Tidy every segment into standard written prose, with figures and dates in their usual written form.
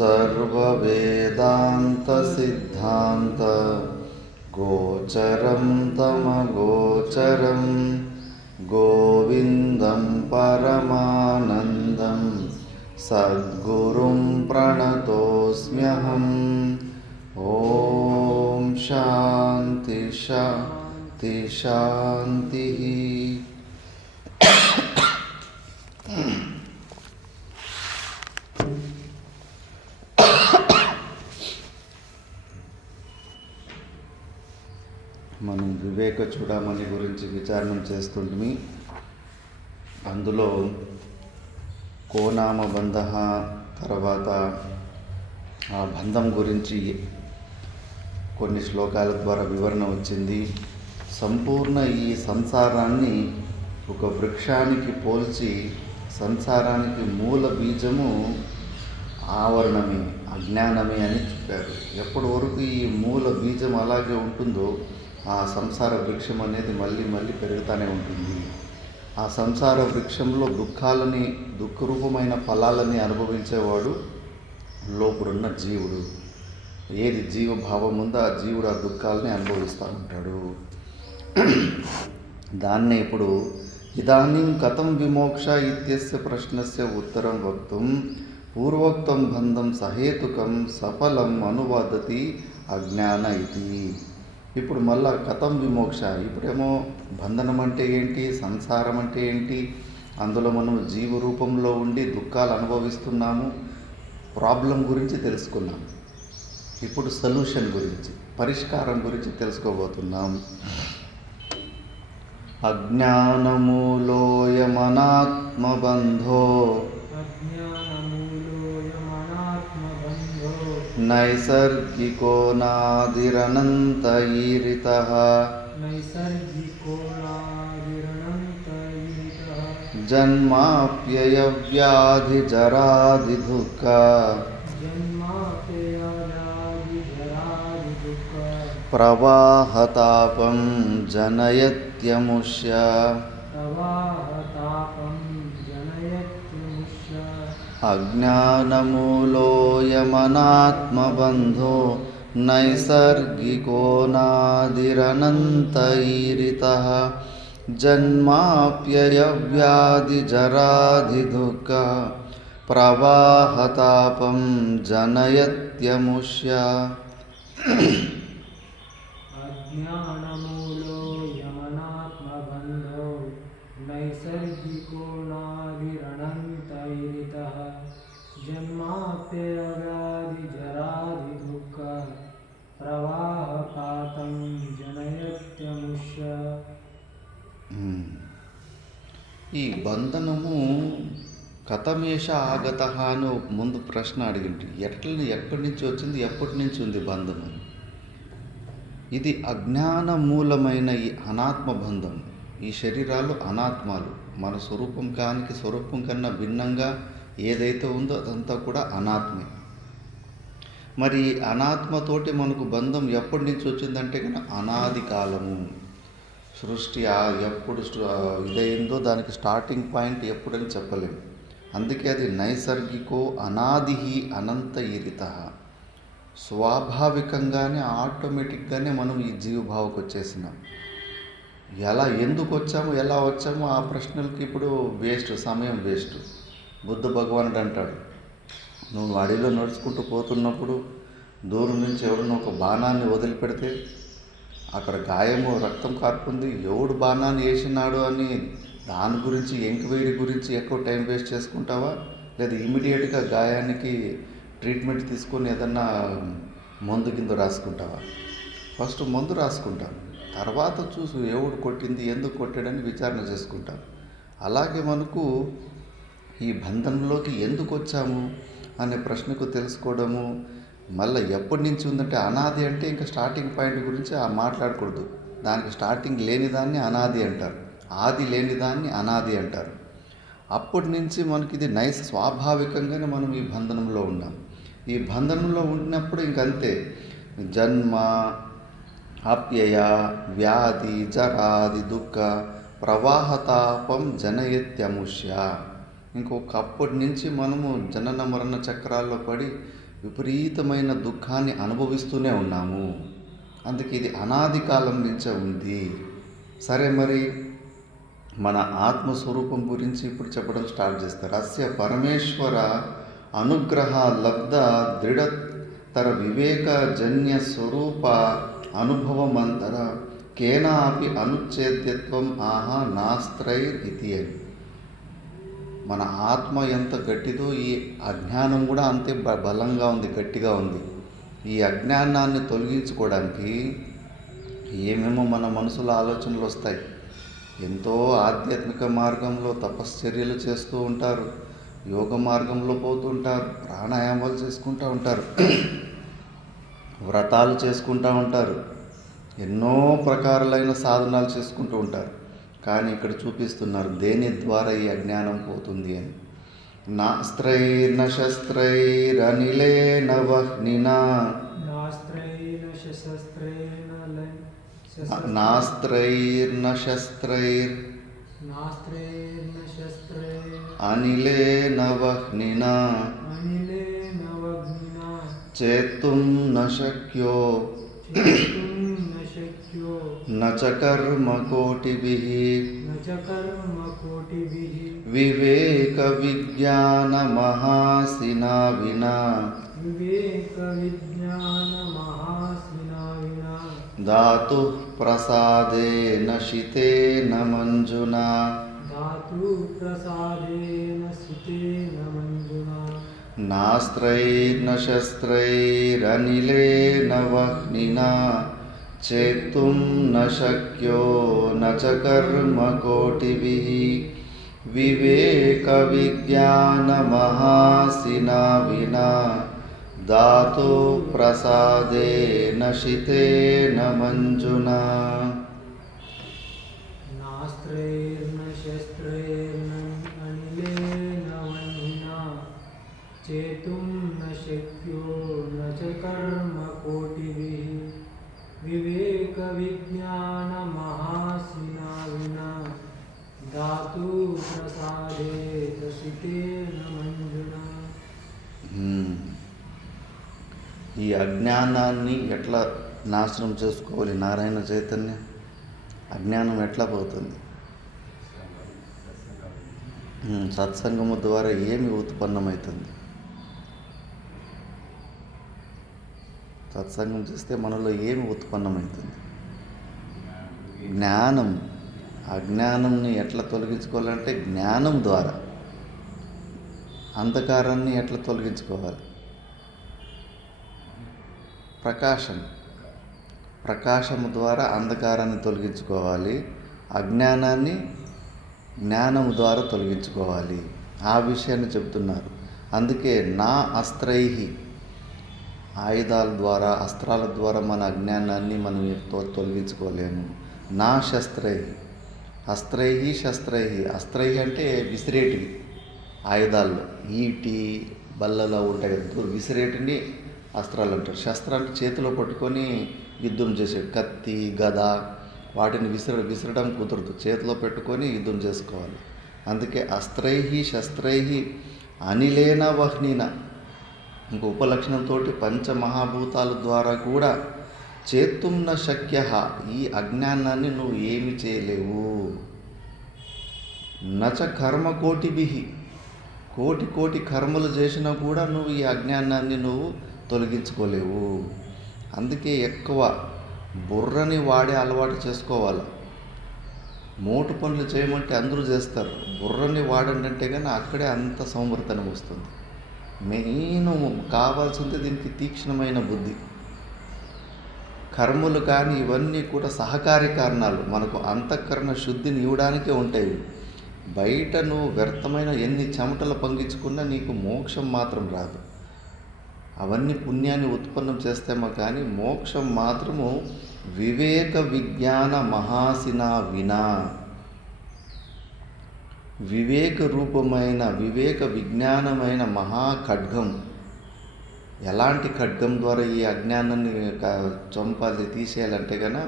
सर्ववेदान्तसिद्धान्त गोचरं तमगोचरं गोविन्दं परमानन्दं सद्गुरुं प्रणतोऽस्म्यहम्। ॐ शान्ति शान्ति शान्तिः। మనం వివేక చూడమని గురించి విచారణ చేస్తుంటిమి. అందులో కోనామ బంధ, తర్వాత ఆ బంధం గురించి కొన్ని శ్లోకాల ద్వారా వివరణ వచ్చింది. సంపూర్ణ ఈ సంసారాన్ని ఒక వృక్షానికి పోల్చి సంసారానికి మూల బీజము ఆవరణమే, అజ్ఞానమే అని చెప్పారు. ఎప్పటి వరకు ఈ మూల బీజం అలాగే ఉంటుందో ఆ సంసార వృక్షం అనేది మళ్ళీ మళ్ళీ పెరుగుతూనే ఉంటుంది. ఆ సంసార వృక్షంలో దుఃఖాలని, దుఃఖరూపమైన ఫలాలని అనుభవించేవాడు లోపడున్న జీవుడు. ఏది జీవభావం ఉందో ఆ జీవుడు ఆ దుఃఖాలని అనుభవిస్తూ ఉంటాడు. దాన్నే ఇప్పుడు ఇదానీం కథం విమోక్ష ఇత్యస్య ప్రశ్నస్య ఉత్తరం వక్తుం పూర్వోక్తం బంధం సహేతుకం సఫలం అనువాదతి అజ్ఞాన ఇది. ఇప్పుడు మళ్ళా కథం విమోక్ష, ఇప్పుడేమో బంధనం అంటే ఏంటి, సంసారం అంటే ఏంటి, అందులో మనం జీవ రూపంలో ఉండి దుఃఖాలు అనుభవిస్తున్నాము, ప్రాబ్లం గురించి తెలుసుకున్నాం. ఇప్పుడు సొల్యూషన్ గురించి, పరిష్కారం గురించి తెలుసుకోబోతున్నాం. అజ్ఞానమూలోయమనాత్మబంధో నైసర్గికో నాదిరనంత ఈరితః జన్మాప్యయవ్యాధి జరాది దుఃఖ ప్రవాహతాపం జనయత్యముష్య. అజ్ఞానమూలోయమనాత్మబంధో నైసర్గికో నాదిరనంత ఈరితః జన్మాప్యయవ్యాధి జరాది దుఃఖ ప్రవాహతాపం జనయత్యముష్య. అజ్ఞానమూలో యమనాత్మబంధో నైసర్గికో నాదిరనంతైరితః జన్మాప్యయవ్యాధి జరాది దుఃఖ ప్రవాహపాతం జనయత్యముష్య. ఈ బంధనము కథమేష ఆగత అని ముందు ప్రశ్న అడిగింది. ఎక్కడి నుంచి వచ్చింది, ఎప్పటి నుంచి ఉంది బంధనం? ఇది అజ్ఞాన మూలమైన ఈ అనాత్మ బంధం. ఈ శరీరాలు అనాత్మాలు, మన స్వరూపం కన్నా భిన్నంగా ఏదైతే ఉందో అదంతా కూడా అనాత్మే. మరి అనాత్మతోటి మనకు బంధం ఎప్పటి నుంచి వచ్చిందంటే కనుక అనాది కాలము. సృష్టి ఎప్పుడు ఇదైందో దానికి స్టార్టింగ్ పాయింట్ ఎప్పుడని చెప్పలేము. అందుకే అది నైసర్గికో అనాదిహి అనంత ఈరిత. స్వాభావికంగానే ఆటోమేటిక్గానే మనం ఈ జీవభావకు వచ్చేసినాం. ఎందుకు వచ్చాము, ఎలా వచ్చాము ఆ ప్రశ్నలకి ఇప్పుడు సమయం వేస్ట్. బుద్ధ భగవానుడు అంటాడు, నువ్వు అడవిలో నడుచుకుంటూ పోతున్నప్పుడు దూరం నుంచి ఎవడన్నా ఒక బాణాన్ని వదిలిపెడితే అక్కడ గాయము, రక్తం కారుతుంది, ఎవడు బాణాన్ని వేసినాడు అని దాని గురించి ఎంక్వైరీ గురించి ఎక్కువ టైం వేస్ట్ చేసుకుంటావా, లేదా ఇమీడియట్గా గాయానికి ట్రీట్మెంట్ తీసుకొని ఏదన్నా మందు కింద రాసుకుంటావా? ఫస్ట్ మందు రాసుకుంటాం, తర్వాత చూసి ఎవడు కొట్టింది, ఎందుకు కొట్టాడని విచారణ చేసుకుంటాం. అలాగే మనకు ఈ బంధంలోకి ఎందుకు వచ్చాము అనే ప్రశ్నకు తెలుసుకోవడము, మళ్ళీ ఎప్పటి నుంచి ఉందంటే అనాది అంటే ఇంకా స్టార్టింగ్ పాయింట్ గురించి మాట్లాడకూడదు. దానికి స్టార్టింగ్ లేనిదాన్ని అనాది అంటారు, ఆది లేనిదాన్ని అనాది అంటారు. అప్పటి నుంచి మనకి ఇది స్వాభావికంగానే మనం ఈ బంధనంలో ఉన్నాం. ఈ బంధనంలో ఉన్నప్పుడు ఇంకంతే, జన్మ అప్యయ వ్యాధి జరాది దుఃఖ ప్రవాహతాపం జనయత్యముష్య. ఇంకొకప్పటి నుంచి మనము జనన మరణ చక్రాల్లో పడి విపరీతమైన దుఃఖాన్ని అనుభవిస్తూనే ఉన్నాము. అందుకే ఇది అనాది కాలం నుంచే ఉంది. సరే, మరి మన ఆత్మస్వరూపం గురించి ఇప్పుడు చెప్పడం స్టార్ట్ చేస్తారు. అస్య పరమేశ్వర అనుగ్రహ లబ్ధ దృఢతర వివేకజన్య స్వరూప అనుభవమంతర కేనాపి అనుచ్ఛేద్యత్వం ఆహా నాస్త్రైర్ ఇతి అని. మన ఆత్మ ఎంత గట్టిదో ఈ అజ్ఞానం కూడా అంతే బలంగా ఉంది, గట్టిగా ఉంది. ఈ అజ్ఞానాన్ని తొలగించుకోవడానికి ఏమేమో మన మనసులో ఆలోచనలు వస్తాయి. ఎంతో ఆధ్యాత్మిక మార్గంలో తపశ్చర్యలు చేస్తూ ఉంటారు, యోగ మార్గంలో పోతుంటారు, ప్రాణాయామాలు చేసుకుంటూ ఉంటారు, వ్రతాలు చేసుకుంటూ ఉంటారు, ఎన్నో ప్రకారాలైన సాధనాలు చేసుకుంటూ ఉంటారు. కానీ ఇక్కడ చూపిస్తున్నారు దేని ద్వారా ఈ అజ్ఞానం పోతుంది అని. నాస్త్రైర్న శస్త్రైరనిలేన వహ్నినా నాస్త్రైర్న శస్త్రైర్ అనిలేన వహ్నినా చేతుం న శక్యో న చ కర్మ కోటిభిః వివేక విజ్ఞాన మహాసినా వినా ధాతు ప్రసాదేన శితేన మంజునా నాస్త్రైర్న శస్త్రైరనిలేన వహ్నినా చేతుం న శక్యో న చ కర్మ కోటిభిః వివేక విజ్ఞాన మహాసినా వినా ధాతు ప్రసాదేన శితేన మంజునా. నాస్త్రైర్న శస్త్రైర్న అనిలేన వహ్నినా చేతుం న శక్యో న చ కర్మ కోటిభిః వివేక విజ్ఞాన మహాసినా వినా ధాతు ప్రసాదేన శితేన మంజునా. ఈ అజ్ఞానాన్ని ఎట్లా నాశనం చేసుకోవాలి? నారాయణ చైతన్య అజ్ఞానం ఎట్లా పోతుంది? సత్సంగము ద్వారా ఏమి ఉత్పన్నమవుతుంది? సత్సంగం చేస్తే మనలో ఏమి ఉత్పన్నమవుతుంది? జ్ఞానం. అజ్ఞానంని ఎట్లా తొలగించుకోవాలంటే జ్ఞానం ద్వారా. అంధకారాన్ని ఎట్లా తొలగించుకోవాలి? ప్రకాశము ద్వారా అంధకారాన్ని తొలగించుకోవాలి. అజ్ఞానాన్ని జ్ఞానము ద్వారా తొలగించుకోవాలి. ఆ విషయాన్ని చెప్తున్నారు. అందుకే నా అస్త్రైహి, ఆయుధాల ద్వారా, అస్త్రాల ద్వారా మన అజ్ఞానాన్ని మనం తొలగించుకోలేము. నా శస్త్రైహి, అస్త్రైహి శస్త్రైహి. అస్త్రైహి అంటే విసిరేటివి, ఆయుధాల్లో ఈటి బల్లలో ఉంటాయి కదా, విసిరేటిని అస్త్రాలు అంటారు. శస్త్రం అంటే చేతిలో పట్టుకొని యుద్ధం చేసే కత్తి, గద, వాటిని విసరడం కుదరదు, చేతిలో పెట్టుకొని యుద్ధం చేసుకోవాలి. అందుకే అస్త్రైహి శస్త్రైహి అనిలేన వహ్నిన. ఇంక ఉపలక్షణంతో పంచమహాభూతాల ద్వారా కూడా చేతుం న శక్య, ఈ అజ్ఞానాన్ని నువ్వు ఏమి చేయలేవు. నచ కర్మ కోటిభిః, కోటి కర్మలు చేసినా కూడా నువ్వు ఈ అజ్ఞానాన్ని నువ్వు తొలగించుకోలేవు. అందుకే ఎక్కువ బుర్రని వాడే అలవాటు చేసుకోవాలి. మోటు పనులు చేయమంటే అందరూ చేస్తారు, బుర్రని వాడండి అంటే కానీ అక్కడే అంత సోమరితనం వస్తుంది. మెయిన్ కావాల్సింది దీనికి తీక్ష్ణమైన బుద్ధి. కర్మలు కానీ ఇవన్నీ కూడా సహకారి కారణాలు, మనకు అంతఃకరణ శుద్ధిని ఇవ్వడానికే ఉంటాయి. బయట నువ్వు వ్యర్థమైన ఎన్ని చెమటలు పంగించుకున్నా నీకు మోక్షం మాత్రం రాదు. అవన్నీ పుణ్యాన్ని ఉత్పన్నం చేస్తేమో కానీ మోక్షం మాత్రము వివేక విజ్ఞాన మహాసినా వినా. వివేక రూపమైన, వివేక విజ్ఞానమైన మహా ఖడ్గం. ఎలాంటి ఖడ్గం ద్వారా ఈ అజ్ఞానాన్ని చంపాలి, తీసేయాలంటే కనుక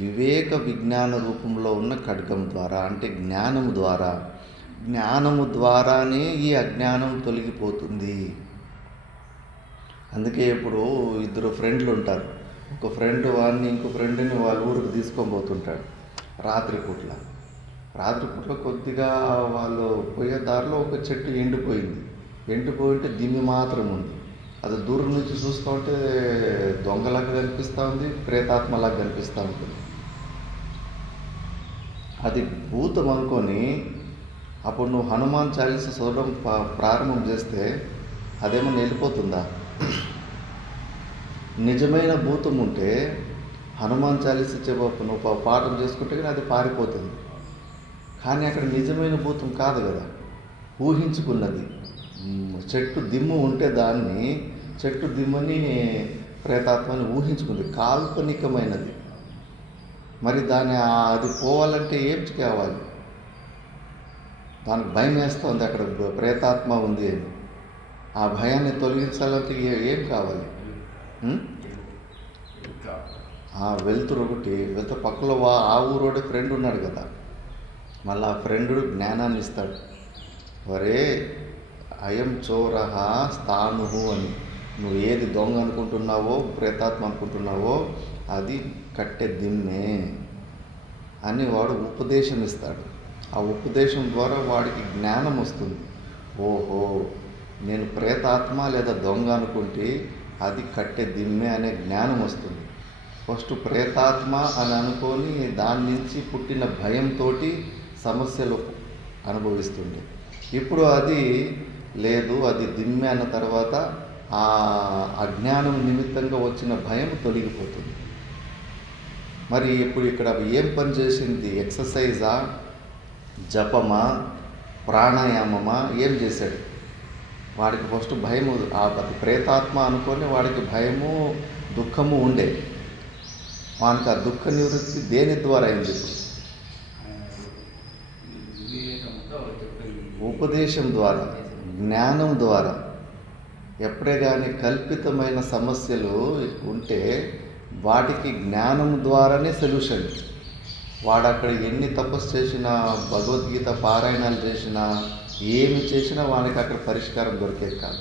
వివేక విజ్ఞాన రూపంలో ఉన్న ఖడ్గం ద్వారా, అంటే జ్ఞానము ద్వారా. జ్ఞానము ద్వారానే ఈ అజ్ఞానం తొలగిపోతుంది. అందుకే ఇప్పుడు ఇద్దరు ఫ్రెండ్లు ఉంటారు. ఒక ఫ్రెండ్ వాడిని ఇంకో ఫ్రెండ్ని వాళ్ళ ఊరికి తీసుకొని పోతుంటాడు రాత్రిపూట్ల. కొద్దిగా వాళ్ళు పోయే దారిలో ఒక చెట్టు ఎండిపోయింటే దిమ్మి మాత్రం ఉంది. అది దూరం నుంచి చూస్తూ ఉంటే దొంగలాగా కనిపిస్తూ ఉంది, ప్రేతాత్మలాగా కనిపిస్తూ ఉంటుంది. అది భూతం అనుకొని అప్పుడు నువ్వు హనుమాన్ చాలీస చదవడం ప్రారంభం చేస్తే అదేమన్నా వెళ్ళిపోతుందా? నిజమైన భూతం ఉంటే హనుమాన్ చాలీస నువ్వు పాఠం చేసుకుంటే కానీ అది పారిపోతుంది. కానీ అక్కడ నిజమైన భూతం కాదు కదా, ఊహించుకున్నది. చెట్టు దిమ్ము ఉంటే దాన్ని చెట్టు దిమ్మని ప్రేతాత్మని ఊహించుకుంది, కాల్పనికమైనది. మరి అది పోవాలంటే ఏం కావాలి? దానికి భయం వేస్తుంది అక్కడ ప్రేతాత్మ ఉంది అని. ఆ భయాన్ని తొలగించాలంటే ఏం కావాలి? వెళ్తురు ఒకటి పక్కలో ఆ ఊరోడే ఫ్రెండ్ ఉన్నాడు కదా, మళ్ళీ ఆ ఫ్రెండు జ్ఞానాన్ని ఇస్తాడు. వరే అయం చోరహ స్థాను అని, నువ్వు ఏది దొంగ అనుకుంటున్నావో ప్రేతాత్మ అనుకుంటున్నావో అది కట్టె దిమ్మే అని వాడు ఉపదేశం ఇస్తాడు. ఆ ఉపదేశం ద్వారా వాడికి జ్ఞానం వస్తుంది. ఓహో, నేను ప్రేతాత్మ లేదా దొంగ అనుకుంటే అది కట్టె దిమ్మే అనే జ్ఞానం వస్తుంది. ఫస్ట్ ప్రేతాత్మ అని అనుకొని దాని నుంచి పుట్టిన భయంతో సమస్యలు అనుభవిస్తుంది. ఇప్పుడు అది లేదు, అది దిమ్మె అన్న తర్వాత ఆ అజ్ఞానం నిమిత్తంగా వచ్చిన భయం తొలగిపోతుంది. మరి ఇప్పుడు ఇక్కడ ఏం పని చేసింది? ఎక్సర్సైజా, జపమా, ప్రాణాయామమా, ఏం చేశాడు? వాడికి ఫస్ట్ భయము, అది ప్రేతాత్మ అనుకొని వాడికి భయము దుఃఖము ఉండే. వానికి ఆ దుఃఖ నివృత్తి దేని ద్వారా అయింది? ఉపదేశం ద్వారా, జ్ఞానం ద్వారా. ఎప్పుడే కానీ కల్పితమైన సమస్యలు ఉంటే వాటికి జ్ఞానం ద్వారానే సొల్యూషన్. వాడు అక్కడ ఎన్ని తపస్సు చేసినా, భగవద్గీత పారాయణాలు చేసినా, ఏమి చేసినా వానికి అక్కడ పరిష్కారం దొరికేది కాదు.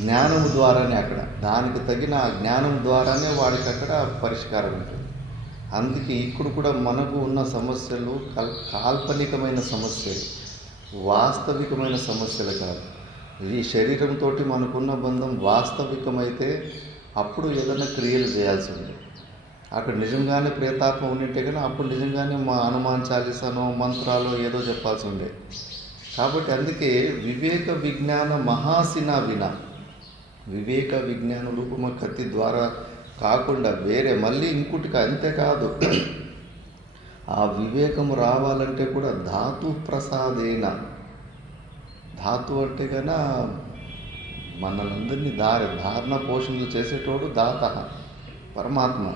జ్ఞానం ద్వారానే అక్కడ దానికి తగిన జ్ఞానం ద్వారానే వాడికి అక్కడ పరిష్కారం ఉంటుంది. అందుకే ఇప్పుడు కూడా మనకు ఉన్న సమస్యలు కాల్పనికమైన సమస్యలు, వాస్తవికమైన సమస్యలు కాదు. ఈ శరీరంతో మనకున్న బంధం వాస్తవికమైతే అప్పుడు ఏదైనా క్రియలు చేయాల్సి ఉంది. అక్కడ నిజంగానే ప్రేతాత్మ ఉండింటే కానీ అప్పుడు నిజంగానే మా హనుమాన్ చాలీసానో మంత్రాలు ఏదో చెప్పాల్సి ఉండే. కాబట్టి అందుకే వివేక విజ్ఞాన మహాసినా వినా, వివేక విజ్ఞాన రూపమ కత్తి ద్వారా కాకుండా వేరే మళ్ళీ ఇంకోటికి. అంతేకాదు, ఆ వివేకం రావాలంటే కూడా ధాతు ప్రసాదేన. ధాతు అంటే కన్నా మనలందరినీ ధారణ పోషణలు చేసేటోడు దాత పరమాత్మ.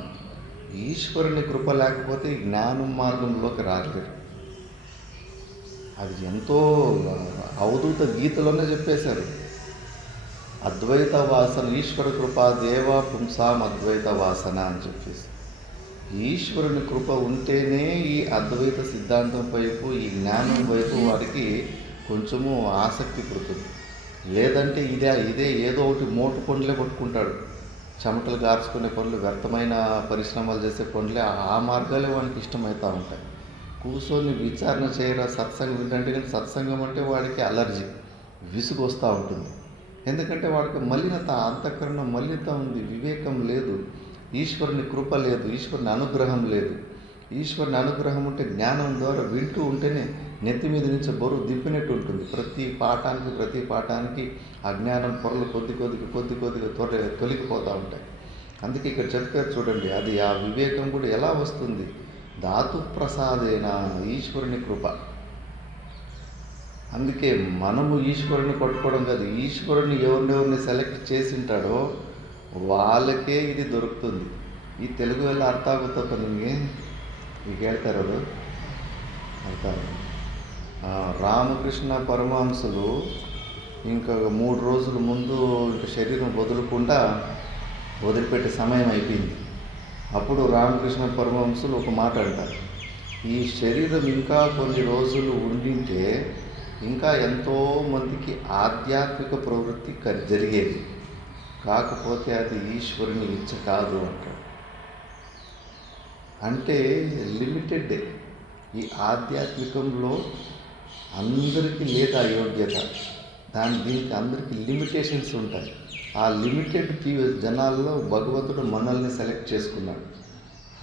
ఈశ్వరుని కృప లేకపోతే జ్ఞానం మార్గంలోకి రాలేరు. అది ఎంతో అవధూత గీతలోనే చెప్పేశారు. అద్వైత వాసన, ఈశ్వర కృపా దేవ పుంసాం అద్వైత వాసన అని చెప్పేసి. ఈశ్వరుని కృప ఉంటేనే ఈ అద్వైత సిద్ధాంతం వైపు, ఈ జ్ఞానం వైపు వారికి కొంచెము ఆసక్తి పుడుతుంది. లేదంటే ఇదే ఏదో ఒకటి మోటు పనులే పట్టుకుంటాడు. చెమటలు గార్చుకునే పనులు, వ్యర్థమైన పరిశ్రమలు చేసే పనులే, ఆ మార్గాలే వానికి ఇష్టమవుతూ ఉంటాయి. కూర్చొని విచారణ చేయరా, సత్సంగం వింటే కానీ సత్సంగం అంటే వాడికి అలర్జీ, విసుగు వస్తూ ఉంటుంది. ఎందుకంటే వాడికి మలినత, అంతఃకరణ మలినత ఉంది, వివేకం లేదు, ఈశ్వరుని కృప లేదు, ఈశ్వరుని అనుగ్రహం లేదు. ఈశ్వరుని అనుగ్రహం ఉంటే జ్ఞానం ద్వారా వింటూ ఉంటేనే నెత్తి మీద నుంచి బరువు దింపినట్టు ఉంటుంది. ప్రతి పాఠానికి అజ్ఞానం పొరలు కొద్దిగా తొలగిపోతూ ఉంటాయి. అందుకే ఇక్కడ చెప్పారు చూడండి, అది ఆ వివేకం కూడా ఎలా వస్తుంది? ధాతు ప్రసాదేన, ఈశ్వరుని కృప. అందుకే మనము ఈశ్వరుని పట్టుకోవడం కాదు, ఈశ్వరుని ఎవరినెవరిని సెలెక్ట్ చేసింటాడో వాళ్ళకే ఇది ದೊರಕುತ್ತದೆ. ಈ ತೆಲುಗು ಎಲ್ಲ ಅರ್ಥ ಆಗುತ್ತಪ್ಪ ನಿಮಗೆ? ಈಗ ಹೇಳ್ತಾರದು ಅರ್ಥ. రామకృష్ణ పరమహంసులు ఇంకా 3 రోజుల ముందు ఇంకా శరీరం వదిలిపెట్టే సమయం అయిపోయింది. అప్పుడు రామకృష్ణ పరమహంసులు ఒక మాట అంటారు, ఈ శరీరం ఇంకా కొన్ని రోజులు ఉండింటే ఇంకా ఎంతోమందికి ఆధ్యాత్మిక ప్రవృత్తి జరిగేది, కాకపోతే అది ఈశ్వరుని ఇచ్చ కాదు అంటాడు. అంటే లిమిటెడ్. ఈ ఆధ్యాత్మికంలో అందరికీ లేదా యోగ్యత, దీనికి అందరికీ లిమిటేషన్స్ ఉంటాయి. ఆ లిమిటెడ్ జనాల్లో భగవంతుడు మనల్ని సెలెక్ట్ చేసుకున్నాడు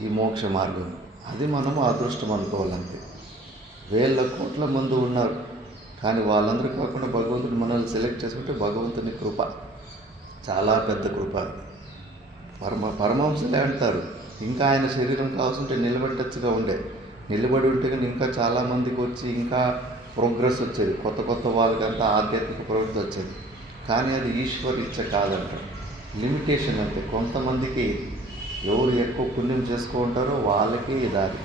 ఈ మోక్ష మార్గం. అది మనము అదృష్టం అనుకోవాలంతే. వేల కోట్ల మంది ఉన్నారు, కానీ వాళ్ళందరూ కాకుండా భగవంతుడు మనల్ని సెలెక్ట్ చేసుకుంటే భగవంతుని కృప, చాలా పెద్ద కృప. పరమహంసలే అంటారు, ఇంకా ఆయన శరీరం కావాల్సింటే నిలబెట్టచ్చుగా ఉండే, నిలబడి ఉంటే కానీ ఇంకా చాలామందికి వచ్చి ఇంకా ప్రోగ్రెస్ వచ్చేది, కొత్త కొత్త వాళ్ళకంతా ఆధ్యాత్మిక ప్రవృత్తి వచ్చేది. కానీ అది ఈశ్వర్ ఇచ్చ కాదంటారు. లిమిటేషన్ అంతే. కొంతమందికి ఎవరు ఎక్కువ పుణ్యం చేసుకుంటారో వాళ్ళకి దారి.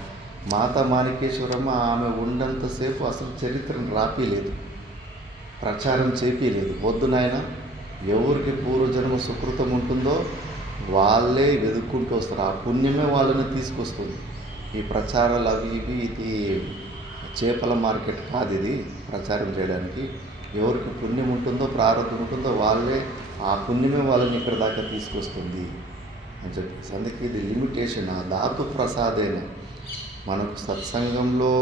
మాతా మాణికేశ్వరమ్మ ఆమె ఉన్నంతసేపు అసలు చరిత్రను రాపిలేదు, ప్రచారం చేపిలేదు. వద్దు నాయన, ఎవరికి పూర్వజన్మ సుకృతం ఉంటుందో వాళ్ళే వెతుక్కుంటూ వస్తారు, ఆ పుణ్యమే వాళ్ళని తీసుకొస్తుంది. ఈ ప్రచారాలు అవి ఇవి, ఇది చేపల మార్కెట్ కాదు ఇది ప్రచారం చేయడానికి. ఎవరికి పుణ్యం ఉంటుందో ప్రారంభం ఉంటుందో వాళ్ళే, ఆ పుణ్యమే వాళ్ళని ఇక్కడ దాకా తీసుకొస్తుంది అని చెప్పేసి. అందుకే ఇది లిమిటేషన్. ఆ ధాతు ప్రసాదేన మనకు సత్సంగంలో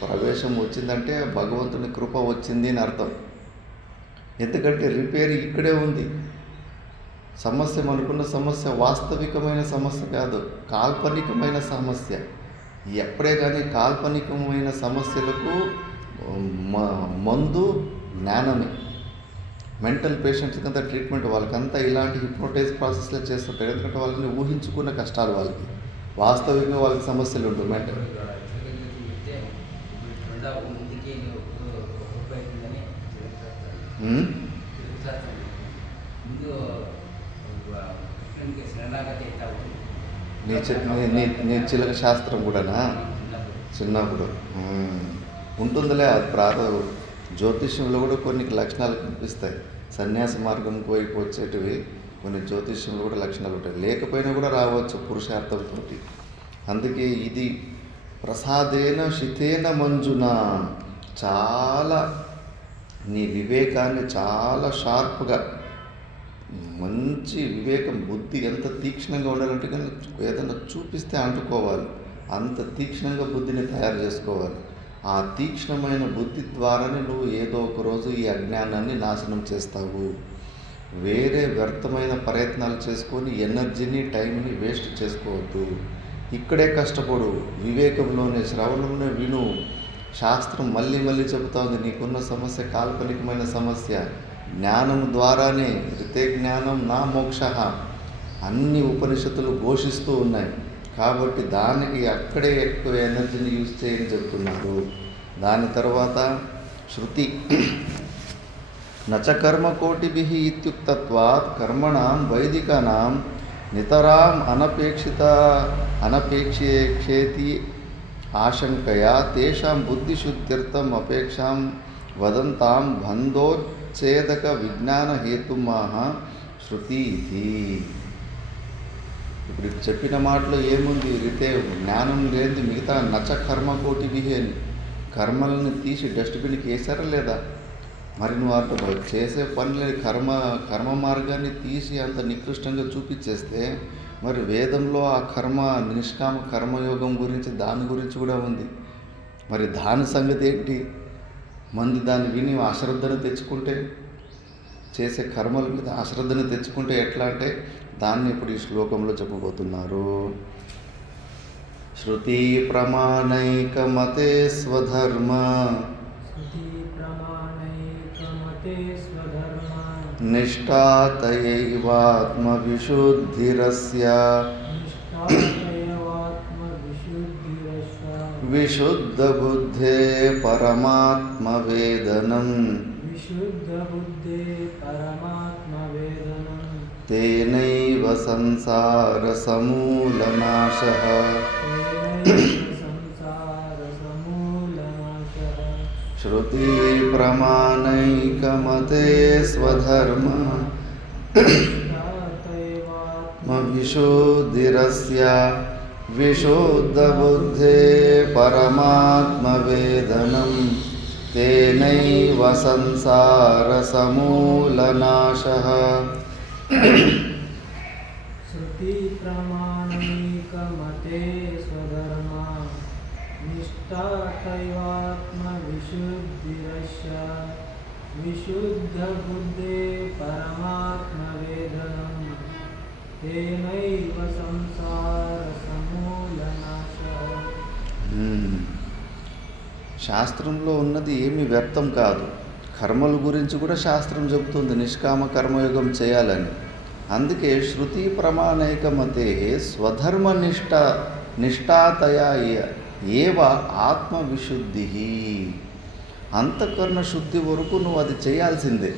ప్రవేశం వచ్చిందంటే భగవంతుని కృప వచ్చింది అని అర్థం. ఎందుకంటే రిపేర్ ఇక్కడే ఉంది. సమస్య మనకున్న సమస్య వాస్తవికమైన సమస్య కాదు, కాల్పనికమైన సమస్య. ఎప్పుడే కానీ కాల్పనికమైన సమస్యలకు మందు జ్ఞానమే. మెంటల్ పేషెంట్స్కి అంతా ట్రీట్మెంట్ వాళ్ళకంతా ఇలాంటి హిప్నోటైజ్ ప్రాసెస్లో చేస్తుంటారు. ఎందుకంటే వాళ్ళని ఊహించుకున్న కష్టాలు వాళ్ళకి, వాస్తవికంగా వాళ్ళకి సమస్యలు ఉంటాయి. మెంటల్ నీ చిలక శాస్త్రం కూడానా చిన్నప్పుడు ఉంటుందిలే. అది జ్యోతిష్యంలో కూడా కొన్ని లక్షణాలు కనిపిస్తాయి. సన్యాస మార్గంకి వైపు వచ్చేటివి కొన్ని జ్యోతిష్యంలో కూడా లక్షణాలు ఉంటాయి. లేకపోయినా కూడా రావచ్చు పురుషార్థంతో. అందుకే ఇది ప్రసాదేన శితేన మంజున, చాలా నీ వివేకాన్ని చాలా షార్ప్గా, మంచి వివేకం, బుద్ధి ఎంత తీక్షణంగా ఉండాలంటే కానీ ఏదైనా చూపిస్తే అంటుకోవాలి, అంత తీక్షణంగా బుద్ధిని తయారు చేసుకోవాలి. ఆ తీక్షణమైన బుద్ధి ద్వారానే నువ్వు ఏదో ఒక రోజు ఈ అజ్ఞానాన్ని నాశనం చేస్తావు. వేరే వ్యర్థమైన ప్రయత్నాలు చేసుకొని ఎనర్జీని టైంని వేస్ట్ చేసుకోవద్దు. ఇక్కడే కష్టపడు, వివేకంలోనే శ్రవణంలోనే విను. శాస్త్రం మళ్ళీ మళ్ళీ చెబుతా ఉంది, నీకున్న సమస్య కాల్పనికమైన సమస్య. జ్ఞానం ద్వారానే, రితే జ్ఞానం నా మోక్ష, అన్ని ఉపనిషత్తులు ఘోషిస్తూ ఉన్నాయి. కాబట్టి దానికి అక్కడే ఎక్కువ ఎనర్జీని యూజ్ చేయని చెప్తున్నారు. దాని తర్వాత శృతి నచ కర్మకోటిభిః ఇత్యుక్తత్వాత్ కర్మణాం వైదికానాం నితరాం అనపేక్షేతి ఆశంకయా తేషాం బుద్ధిశుద్ధ్యర్థం అపేక్షాం వదంతాం బంధోచ్ఛేదక విజ్ఞాన హేతుమాహ శృతి ఇది. ఇప్పుడు చెప్పిన మాటలో ఏముంది? రితే జ్ఞానం లేదు, మిగతా నచ కర్మకోటిభిః అని కర్మలను తీసి డస్ట్బిన్కి వేసారా లేదా? మరి నువ్వు అటు చేసే పనులని కర్మ మార్గాన్ని తీసి అంత నికృష్టంగా చూపించేస్తే మరి వేదంలో ఆ నిష్కామ కర్మయోగం గురించి, దాని గురించి కూడా ఉంది. మరి దాని సంగతి ఏంటి? మంది దాన్ని విని అశ్రద్ధను తెచ్చుకుంటే, చేసే కర్మల మీద అశ్రద్ధను తెచ్చుకుంటే ఎట్లా అంటే దాన్ని ఇప్పుడు ఈ శ్లోకంలో చెప్పబోతున్నారు. శృతి ప్రమాణైకమతే స్వధర్మ నిష్ఠాతయైవాత్మవిశుద్ధిరస్య విశుద్ధబుద్ధే పరమాత్మవేదనం తేనైవ సంసారసమూలనాశః. శృతి ప్రమాణైకమతే స్వధర్మ విశుద్ధిరస్య విశుద్ధబుద్ధే పరమాత్మవేదనం తేనైవ సంసారసమూలనాశః. శృతి ప్రమాణైకమతే స్వధర్మ నిష్ఠాతైవాత్మ విశుద్ధిరస్య విశుద్ధ బుద్ధే పరమాత్మ వేదనం తేనైవ సంసార సమూలనాశః. శాస్త్రంలో ఉన్నది ఏమీ వ్యర్థం కాదు. కర్మల గురించి కూడా శాస్త్రం చెబుతుంది నిష్కామ కర్మయోగం చేయాలని. అందుకే శృతి ప్రమాణైకమతే స్వధర్మ నిష్ఠాతయా ఏవ ఆత్మవిశుద్ధి. అంతఃకరణ శుద్ధి వరకు నువ్వు అది చేయాల్సిందే.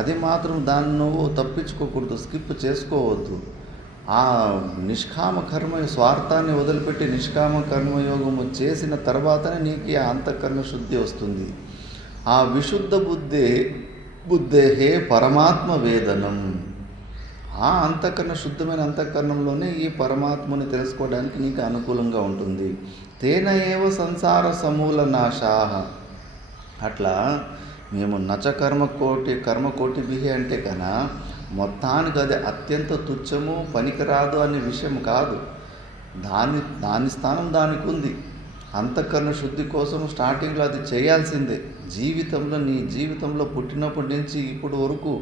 అది మాత్రం దాన్ని నువ్వు తప్పించుకోకూడదు, స్కిప్ చేసుకోవద్దు. ఆ నిష్కామ కర్మ స్వార్థాన్ని వదిలిపెట్టి నిష్కామ కర్మయోగము చేసిన తర్వాతనే నీకు ఆ అంతఃకరణ శుద్ధి వస్తుంది. ఆ విశుద్ధ బుద్ధే పరమాత్మ వేదనం. ఆ అంతఃకరణ శుద్ధమైన అంతఃకరణంలోనే ఈ పరమాత్మని తెలుసుకోవడానికి నీకు అనుకూలంగా ఉంటుంది. తేన ఏవ సంసార సమూలనాశాః. అట్లా మేము కర్మకోటిభిః అంటే కన్నా మొత్తానికి అది అత్యంత తుచ్చము పనికిరాదు అనే విషయం కాదు. దాని స్థానం దానికి ఉంది. అంతఃకరణ శుద్ధి కోసం స్టార్టింగ్లో అది చేయాల్సిందే. నీ జీవితంలో పుట్టినప్పటి నుంచి ఇప్పుడు వరకు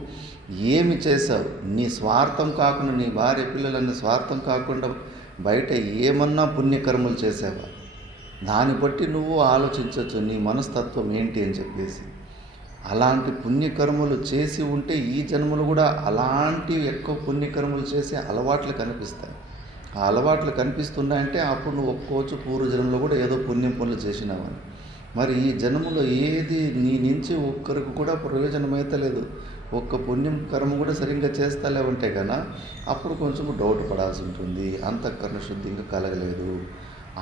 ఏమి చేశావు, నీ స్వార్థం కాకుండా, నీ భార్య పిల్లలన్నీ స్వార్థం కాకుండా బయట ఏమన్నా పుణ్యకర్మలు చేసావా, దాన్ని బట్టి నువ్వు ఆలోచించవచ్చు నీ మనస్తత్వం ఏంటి అని చెప్పేసి. అలాంటి పుణ్యకర్మలు చేసి ఉంటే ఈ జన్మలు కూడా అలాంటి ఎక్కువ పుణ్యకర్మలు చేసే అలవాట్లు కనిపిస్తాయి. ఆ అలవాట్లు కనిపిస్తున్నాయంటే అప్పుడు నువ్వు ఒప్పుకోవచ్చు పూర్వజన్మలో కూడా ఏదో పుణ్యం పనులు చేసినావని. మరి ఈ జన్మలో ఏది నీ నుంచి ఒక్కరికి కూడా ప్రయోజనమైతే లేదు. ఒక్క పుణ్యం కర్మ కూడా సరిగ్గా చేస్తలేవంటే కన్నా అప్పుడు కొంచెం డౌట్ పడాల్సి ఉంటుంది. అంతఃకరణ శుద్ధి ఇంకా కలగలేదు.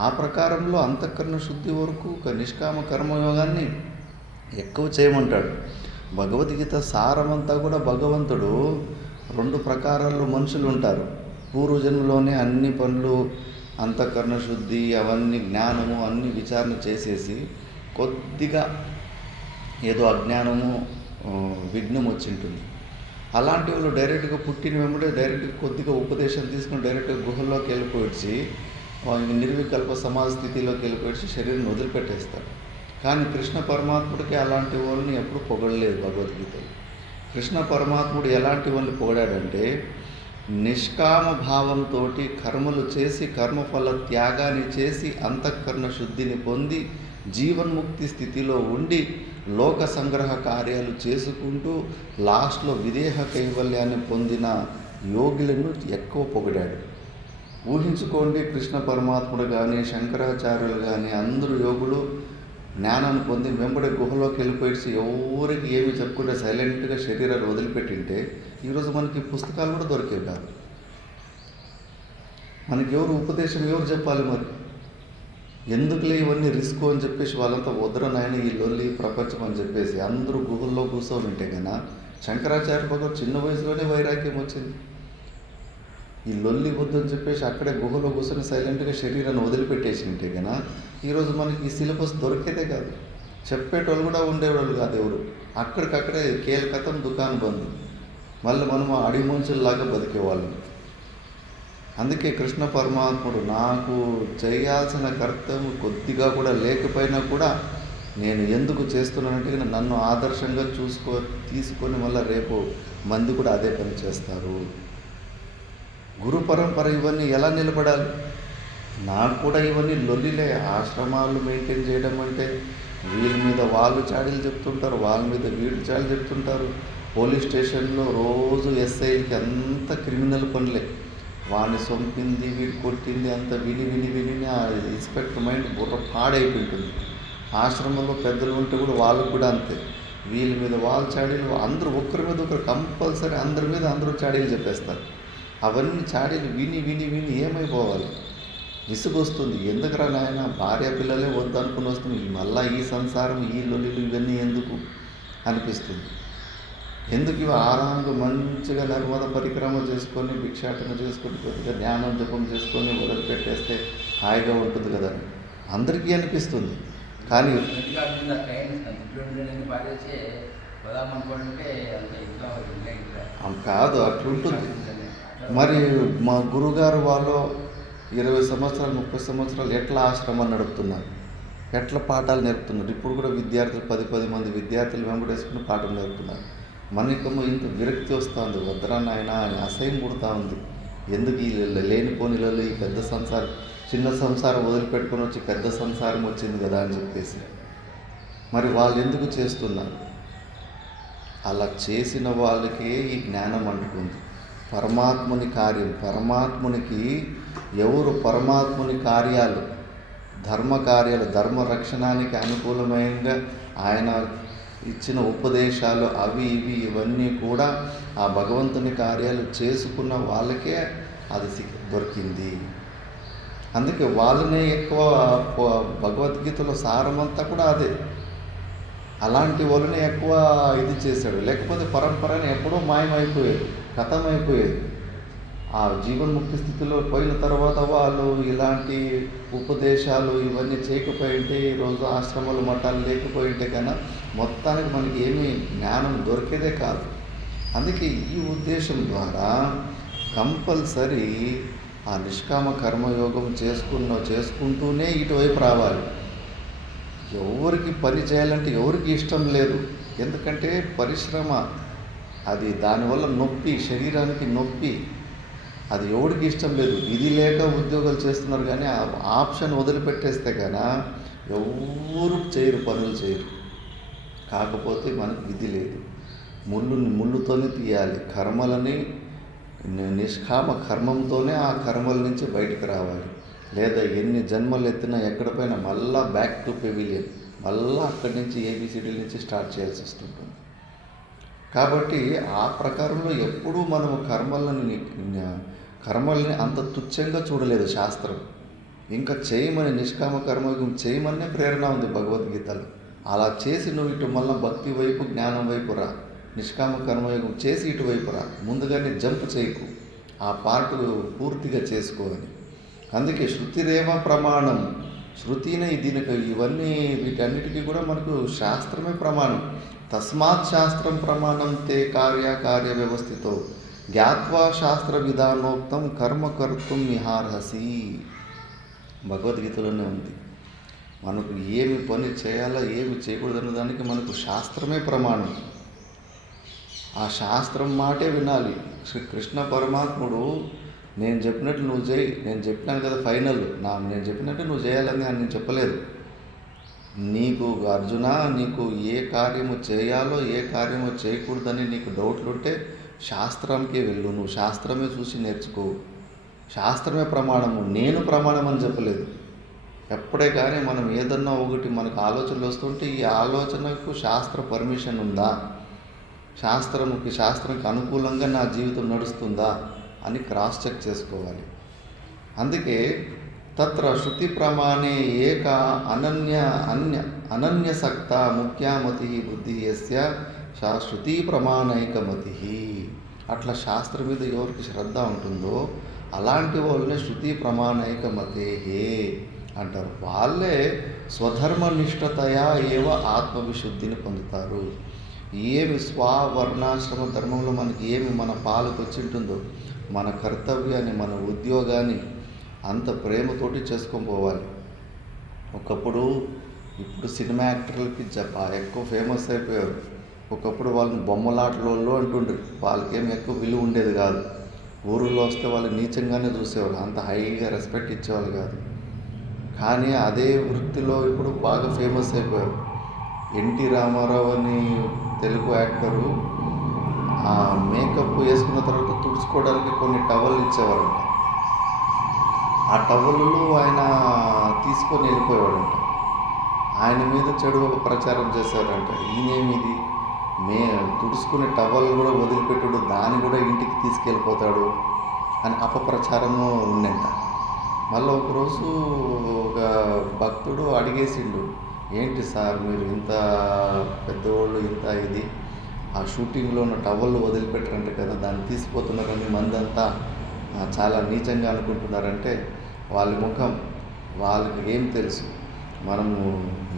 ఆ ప్రకారంలో అంతఃకరణ శుద్ధి వరకు నిష్కామ కర్మయోగాన్ని ఎక్కువ చేయమంటాడు. భగవద్గీత సారమంతా కూడా భగవంతుడు 2 ప్రకారాల్లో మనుషులు ఉంటారు. పూర్వజన్మలోనే అన్ని పనులు అంతఃకరణ శుద్ధి అవన్నీ జ్ఞానము అన్ని విచారణ చేసేసి కొద్దిగా ఏదో అజ్ఞానము విఘ్నం వచ్చింటుంది. అలాంటి వాళ్ళు డైరెక్ట్గా పుట్టిన వెంబడే డైరెక్ట్గా కొద్దిగా ఉపదేశం తీసుకుని డైరెక్ట్గా గుహల్లోకి వెళ్ళిపోయి నిర్వికల్ప సమాజ స్థితిలోకి వెళ్ళిపోయి శరీరం వదిలిపెట్టేస్తారు. కానీ కృష్ణ పరమాత్ముడికి అలాంటి వాళ్ళని ఎప్పుడు పొగడలేదు భగవద్గీతలో. కృష్ణ పరమాత్ముడు ఎలాంటి వాళ్ళని పొగడాడంటే నిష్కామ భావంతో కర్మలు చేసి కర్మఫల త్యాగాన్ని చేసి అంతఃకరణ శుద్ధిని పొంది జీవన్ముక్తి స్థితిలో ఉండి లోక సంగ్రహ కార్యాలు చేసుకుంటూ లాస్ట్లో విదేహ కైవల్యాన్ని పొందిన యోగులను ఎక్కువ పొగిడాడు. ఊహించుకోండి, కృష్ణ పరమాత్ముడు కానీ శంకరాచార్యులు కానీ అందరూ యోగులు జ్ఞానాన్ని పొంది వెంబడి గుహలోకి వెళ్ళిపోయి ఎవరికి ఏమి చెప్పుకుంటే సైలెంట్గా శరీరాలు వదిలిపెట్టింటే ఈరోజు మనకి పుస్తకాలు కూడా దొరికేవి కాదు. మనకి ఎవరు ఉపదేశం ఎవరు చెప్పాలి? మరి ఎందుకులే ఇవన్నీ రిస్క్ అని చెప్పేసి వాళ్ళంతా వదరనాయన ఈ లొల్లి ప్రపంచం అని చెప్పేసి అందరూ గుహల్లో కూర్చొని ఉంటే కన్నా శంకరాచార్య భగవత్ చిన్న వయసులోనే వైరాగ్యం వచ్చింది. ఈ లొల్లి వద్దని చెప్పేసి అక్కడే గుహలో కూర్చొని సైలెంట్గా శరీరాన్ని వదిలిపెట్టేసి ఉంటే కన్నా ఈరోజు మనకి ఈ సిలబస్ దొరికేదే కాదు. చెప్పేటోళ్ళు కూడా ఉండేవాళ్ళు కాదు ఎవరు. అక్కడికక్కడే కేలకతం దుకాణం బంద్. మళ్ళీ మనం అడిగి మనుషుల్లాగా బతికేవాళ్ళం. అందుకే కృష్ణ పరమాత్ముడు నాకు చేయాల్సిన కర్తవ్యం కొద్దిగా కూడా లేకపోయినా కూడా నేను ఎందుకు చేస్తున్నానంటే నన్ను ఆదర్శంగా తీసుకొని మళ్ళీ రేపు మంది కూడా అదే పని చేస్తారు. గురు పరంపర ఇవన్నీ ఎలా నిలబడాలి? నాకు కూడా ఇవన్నీ లొల్లిలే. ఆశ్రమాలు మెయింటైన్ చేయడం అంటే వీళ్ళ మీద వాళ్ళు చాడీలు చెప్తుంటారు, వాళ్ళ మీద వీళ్ళు చాడీలు చెప్తుంటారు. పోలీస్ స్టేషన్లో రోజు ఎస్ఐలకి అంత క్రిమినల్ పనులే. వాడిని సొంపింది వీడు కొట్టింది అంత విని విని విని ఆ ఇన్స్పెక్టర్ మైండ్ బుర్ర పాడైపోయింటుంది. ఆశ్రమంలో పెద్దలు ఉంటే కూడా వాళ్ళకు కూడా అంతే. వీళ్ళ మీద వాళ్ళ చాడీలు, అందరూ ఒకరి మీద ఒకరు కంపల్సరీ అందరి మీద అందరూ చాడీలు చెప్పేస్తారు. అవన్నీ చాడీలు విని విని విని ఏమైపోవాలి? విసుగొస్తుంది. ఎందుకురా నాయన, భార్య పిల్లలే వద్దనుకుని వస్తుంది, మళ్ళీ ఈ సంసారం ఈ లొల్లిలు ఇవన్నీ ఎందుకు అనిపిస్తుంది. ఎందుకు ఇవి ఆరాంగా మంచిగా నర్మద పరిక్రమ చేసుకొని భిక్షాటన చేసుకొని కొద్దిగా ధ్యానం జపం చేసుకొని వదిలిపెట్టేస్తే హాయిగా ఉంటుంది కదా అందరికీ అనిపిస్తుంది. కానీ ఎందుకంటే ఆ ట్రైన్ దుడ్డు పారేసి పదాం అనుకుంటే అంత ఇంట్లో కాదు అట్లుంటుంది. మరి మా గురుగారు వాళ్ళు 20 సంవత్సరాలు 30 సంవత్సరాలు ఎట్లా ఆశ్రమం నడుపుతున్నారు, ఎట్లా పాఠాలు నేర్పుతున్నారు. ఇప్పుడు కూడా విద్యార్థులు 10 మంది విద్యార్థులు వెంబడేసుకుని పాఠం నేర్పుతున్నారు. మనకేమో ఇంత విరక్తి వస్తుంది, వద్దరా నాయన అని అసహ్యం పుడతా ఉంది. ఎందుకు ఈ లేనిపోనిలలో ఈ పెద్ద సంసారం, చిన్న సంసారం వదిలిపెట్టుకొని వచ్చి పెద్ద సంసారం వచ్చింది కదా అని చెప్పేసి మరి వాళ్ళు ఎందుకు చేస్తున్నారు? అలా చేసిన వాళ్ళకే ఈ జ్ఞానం అంటుకుంది. పరమాత్ముని కార్యం, పరమాత్మునికి ఎవరు పరమాత్ముని కార్యాలు, ధర్మ కార్యాలు, ధర్మ రక్షణానికి అనుకూలమైనగా ఆయన ఇచ్చిన ఉపదేశాలు అవి ఇవి ఇవన్నీ కూడా ఆ భగవంతుని కార్యాలు చేసుకున్న వాళ్ళకే అది దొరికింది. అందుకే వాళ్ళనే ఎక్కువ భగవద్గీతలో సారమంతా కూడా అదే. అలాంటి వాళ్ళని ఎక్కువ ఇది చేశాడు. లేకపోతే పరంపరని ఎప్పుడో మాయమైపోయేది, కథమైపోయేది. ఆ జీవన్ముక్తి స్థితిలో పోయిన తర్వాత వాళ్ళు ఇలాంటి ఉపదేశాలు ఇవన్నీ చేయకపోయింటే, ఈరోజు ఆశ్రమాలు మఠాలు లేకపోయింటే కన్నా మొత్తానికి మనకి ఏమీ జ్ఞానం దొరికేదే కాదు. అందుకే ఈ ఉద్దేశం ద్వారా కంపల్సరీ ఆ నిష్కామ కర్మయోగం చేసుకుంటూనే ఇటువైపు రావాలి. ఎవరికి పని చేయాలంటే ఎవరికి ఇష్టం లేదు. ఎందుకంటే పరిశ్రమ అది, దానివల్ల నొప్పి, శరీరానికి నొప్పి, అది ఎవరికి ఇష్టం లేదు. విధి లేక ఉద్యోగాలు చేస్తున్నారు, కానీ ఆ ఆప్షన్ వదిలిపెట్టేస్తే కన్నా ఎవరు చేయరు, పనులు చేయరు. కాకపోతే మనకు విధి లేదు, ముళ్ళుతోనే తీయాలి. కర్మలని నిష్కామ కర్మంతోనే ఆ కర్మల నుంచి బయటకు రావాలి. లేదా ఎన్ని జన్మలు ఎత్తినా ఎక్కడ పైన మళ్ళా బ్యాక్ టు పెవిలియన్, మళ్ళా అక్కడి నుంచి ఏబిసిడీల నుంచి స్టార్ట్ చేయాల్సి వస్తుంటుంది. కాబట్టి ఆ ప్రకారంలో ఎప్పుడూ మనం కర్మల్ని అంత తుచ్చంగా చూడలేదు శాస్త్రం. ఇంకా చేయమని, నిష్కామ కర్మయోగం చేయమనే ప్రేరణ ఉంది భగవద్గీతలో. అలా చేసి నువ్వు ఇటు మళ్ళీ భక్తి వైపు, జ్ఞానం వైపు రా. నిష్కామ కర్మయోగం చేసి ఇటువైపు రా. ముందుగానే జంప్ చేయకు, ఆ పార్ట్ పూర్తిగా చేసుకోవాలి. అందుకే శృతిరేవ ప్రమాణం, శృతినే దీనికి ఇవన్నీ వీటన్నిటికీ కూడా మనకు శాస్త్రమే ప్రమాణం. తస్మాత్ శాస్త్రం ప్రమాణం తే కార్య వ్యవస్థితో జ్ఞాత్వా శాస్త్ర విధానోక్తం కర్మ కర్తుం నిహార్హసి. భగవద్గీతలోనే ఉంది. మనకు ఏమి పని చేయాలో ఏమి చేయకూడదన్న దానికి మనకు శాస్త్రమే ప్రమాణం. ఆ శాస్త్రం మాటే వినాలి. శ్రీ కృష్ణ పరమాత్ముడు నేను చెప్పినట్లు నువ్వు చేయి, నేను చెప్పినాను కదా ఫైనల్, నేను చెప్పినట్టు నువ్వు చేయాలని నేను చెప్పలేదు. నీకు అర్జున, నీకు ఏ కార్యము చేయాలో ఏ కార్యము చేయకూడదని నీకు డౌట్లు ఉంటే శాస్త్రానికే వెళ్ళు. నువ్వు శాస్త్రమే చూసి నేర్చుకో. శాస్త్రమే ప్రమాణము, నేను ప్రమాణం అని చెప్పలేదు. ఎప్పుడే కానీ మనం ఏదన్నా ఒకటి మనకు ఆలోచనలు వస్తుంటే ఈ ఆలోచనకు శాస్త్ర పర్మిషన్ ఉందా, శాస్త్రానికి అనుకూలంగా నా జీవితం నడుస్తుందా అని క్రాస్ చెక్ చేసుకోవాలి. అందుకే తత్ర శృతి ప్రమాణే ఏక అనన్యసక్త ముఖ్యామతి బుద్ధి యస్య శృతి ప్రమాణైకమతి. అట్లా శాస్త్రం మీద ఎవరికి శ్రద్ధ ఉంటుందో అలాంటి వాళ్ళని శృతి ప్రమాణైకమతే అంటారు. వాళ్ళే స్వధర్మనిష్టతయా ఏవ ఆత్మవిశుద్ధిని పొందుతారు. ఏమి స్వవర్ణాశ్రమ ధర్మంలో మనకి ఏమి మన పాలకు వచ్చింటుందో, మన కర్తవ్యాన్ని, మన ఉద్యోగాన్ని అంత ప్రేమతోటి చేసుకొని పోవాలి. ఇప్పుడు సినిమా యాక్టర్లకి ఎక్కువ ఫేమస్ అయిపోయారు. ఒకప్పుడు వాళ్ళని బొమ్మలాటలోళ్ళు అంటుండ్రు. వాళ్ళకేమి ఎక్కువ విలువ ఉండేది కాదు. ఊరిలో వస్తే వాళ్ళు నీచంగానే చూసేవారు, అంత హైగా రెస్పెక్ట్ ఇచ్చేవాళ్ళు కాదు. కానీ అదే వృత్తిలో ఇప్పుడు బాగా ఫేమస్ అయిపోయారు. ఎన్టీ రామారావు అని తెలుగు యాక్టరు ఆ మేకప్ వేసుకున్న తర్వాత తుడుచుకోవడానికి కొన్ని టవల్ ఇచ్చేవారంట. ఆ టవల్లో ఆయన తీసుకొని వెళ్ళిపోయేవాడంట. ఆయన మీద చెడు ప్రచారం చేశారంట. ఈయనేమిది తుడుచుకునే టవల్ కూడా వదిలిపెట్టాడు, దాన్ని కూడా ఇంటికి తీసుకెళ్ళిపోతాడు అని అపప్రచారము ఉందంట. మళ్ళీ ఒకరోజు ఒక భక్తుడు అడిగేసిండు, ఏంటి సార్ మీరు ఇంత పెద్దవాళ్ళు ఇంత ఇది ఆ షూటింగ్లో ఉన్న టవల్ వదిలిపెట్టారంటే కదా, దాన్ని తీసిపోతున్నారని మందంతా చాలా నీచంగా అనుకుంటున్నారంటే వాళ్ళ ముఖం వాళ్ళకి ఏం తెలుసు. మనము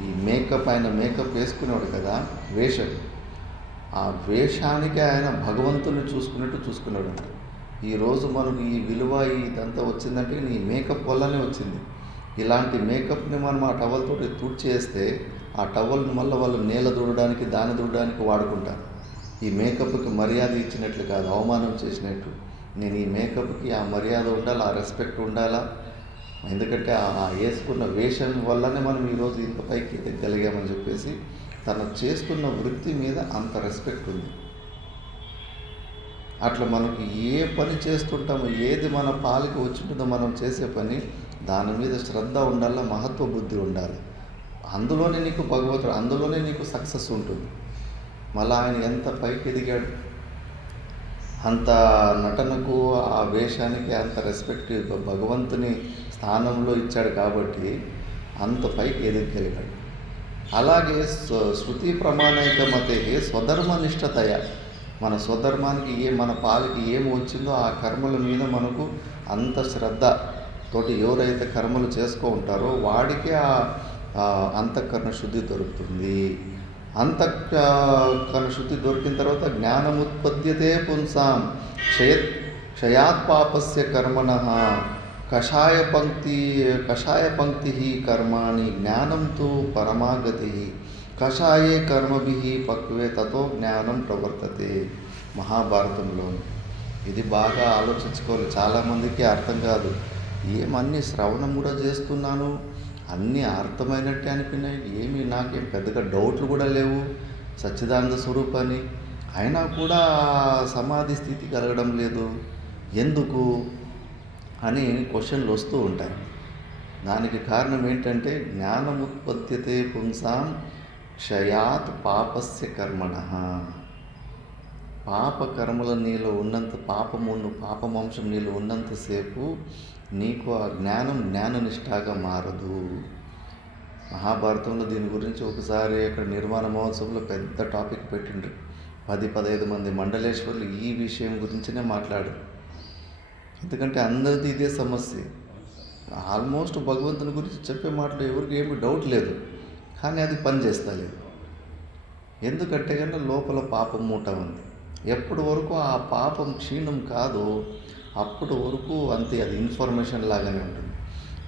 ఈ మేకప్, ఆయన మేకప్ వేసుకునేవాడు కదా, వేషం. ఆ వేషానికి ఆయన భగవంతుని చూసుకున్నట్టు చూసుకున్నాడంట. ఈరోజు మనకు ఈ విలువ ఇదంతా వచ్చిందంటే నీ మేకప్ వల్లనే వచ్చింది. ఇలాంటి మేకప్ని మనం ఆ టవల్తోటి తుడిచేస్తే ఆ టవల్ని మళ్ళీ వాళ్ళు నేల దూడడానికి, దాన్ని దూడడానికి వాడుకుంటారు. ఈ మేకప్కి మర్యాద ఇచ్చినట్లు కాదు, అవమానం చేసినట్టు. నేను ఈ మేకప్కి ఆ మర్యాద ఉండాలి, ఆ రెస్పెక్ట్ ఉండాలా. ఎందుకంటే ఆ వేసుకున్న వేషం వల్లనే మనం ఈరోజు ఇంత పైకి ఎదగలిగామని చెప్పేసి తను చేస్తున్న వృత్తి మీద అంత రెస్పెక్ట్ ఉంది. అట్లా మనకు ఏ పని చేస్తుంటామో, ఏది మన పాలికి వచ్చింటుందో మనం చేసే పని, దాని మీద శ్రద్ధ ఉండాలి, మహత్వ బుద్ధి ఉండాలి. అందులోనే నీకు భగవంతుడు, అందులోనే నీకు సక్సెస్ ఉంటుంది. మళ్ళీ ఆయన ఎంత పైకి ఎదిగాడు, అంత నటనకు, ఆ వేషానికి అంత రెస్పెక్ట్ భగవంతుని స్థానంలో ఇచ్చాడు కాబట్టి అంత పైకి ఎదగలిగాడు. అలాగే శృతి ప్రమాణైక మతే స్వధర్మనిష్టతయ, మన స్వధర్మానికి మన పాలికి ఏమి వచ్చిందో ఆ కర్మల మీద మనకు అంత శ్రద్ధ తోటి ఎవరైతే కర్మలు చేసుకో ఉంటారో వాడికే ఆ అంతఃకరణ శుద్ధి దొరుకుతుంది. అంతఃకరణ శుద్ధి దొరికిన తర్వాత జ్ఞానముత్పద్యతే పుంసాం క్షయాత్ పాపస్య కర్మణః కషాయ పంక్తి కర్మాణి జ్ఞానం తు పరమాగతి కషాయే కర్మభిః పక్వే తతో జ్ఞానం ప్రవర్తతే. మహాభారతంలో ఇది బాగా ఆలోచించుకోవాలి. చాలామందికి అర్థం కాదు. ఏమన్నీ శ్రవణం కూడా చేస్తున్నాను, అన్నీ అర్థమైనట్టే అనిపినాయి, ఏమీ నాకేం పెద్దగా డౌట్లు కూడా లేవు సచ్చిదానంద స్వరూపాన్ని, అయినా కూడా సమాధి స్థితి కలగడం లేదు, ఎందుకు అని క్వశ్చన్లు వస్తూ ఉంటాయి. దానికి కారణం ఏంటంటే జ్ఞానముత్పద్యతే పుంసాం క్షయాత్ పాపస్య కర్మణః. పాపకర్మల నీలో ఉన్నంత పాపమంశం నీలో ఉన్నంతసేపు నీకు ఆ జ్ఞాననిష్టగా మారదు. మహాభారతంలో దీని గురించి ఒకసారి అక్కడ నిర్మాణ మహోత్సవంలో పెద్ద టాపిక్ పెట్టిండ్రు. 10-15 మంది మండలేశ్వర్లు ఈ విషయం గురించినే మాట్లాడారు. ఎందుకంటే అందరిది ఇదే సమస్య. ఆల్మోస్ట్ భగవంతుని గురించి చెప్పే మాటలు ఎవరికి ఏమి డౌట్ లేదు, కానీ అది పనిచేస్తలేదు. ఎందుకంటే కన్నా లోపల పాపం మూట ఉంది. ఎప్పటి వరకు ఆ పాపం క్షీణం కాదో అప్పటి వరకు అంతే, అది ఇన్ఫర్మేషన్ లాగానే ఉంటుంది.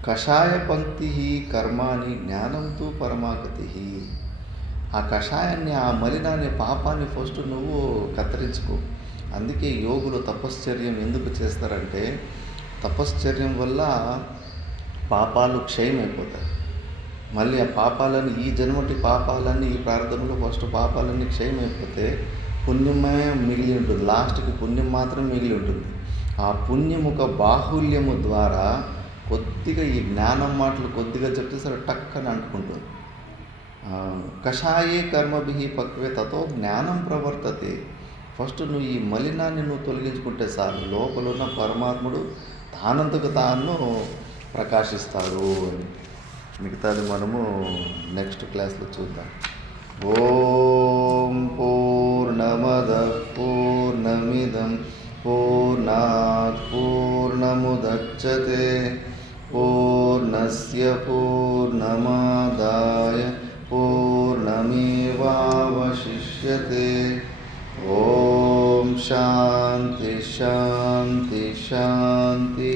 కషాయ పంక్తి కర్మాని జ్ఞానంతో పరమాగతి. ఆ కషాయాన్ని, ఆ మలినాన్ని, పాపాన్ని ఫస్ట్ నువ్వు కత్తిరించుకో. అందుకే యోగులు తపశ్చర్యం ఎందుకు చేస్తారంటే తపశ్చర్యం వల్ల పాపాలు క్షయమైపోతాయి. మళ్ళీ ఆ పాపాలన్నీ, ఈ జన్మటి పాపాలన్నీ, ఈ ప్రారంభంలో ఫస్ట్ పాపాలన్నీ క్షయమైపోతే పుణ్యమే మిగిలి ఉంటుంది. లాస్ట్కి పుణ్యం మాత్రం మిగిలి ఉంటుంది. ఆ పుణ్యముఖ బాహుల్యము ద్వారా కొద్దిగా ఈ జ్ఞానం మాటలు కొద్దిగా చెప్తే సరే టక్కని అంటుకుంటుంది. కషాయే కర్మభిః పక్వే తతో జ్ఞానం ప్రవర్తతే. ఫస్ట్ నువ్వు ఈ మలినాన్ని నువ్వు తొలగించుకుంటే చాలు, లోపల ఉన్న పరమాత్ముడు తానంతకు తాను ప్రకాశిస్తాడు అని. మిగతాది మనము నెక్స్ట్ క్లాస్లో చూద్దాం. ఓం పూర్ణమదః పూర్ణమిదం పూర్ణాత్ పూర్ణముదచ్యతే పూర్ణస్య పూర్ణమాదాయ పూర్ణమేవావశిష్యతే. ఓం శాంతి శాంతి శాంతి.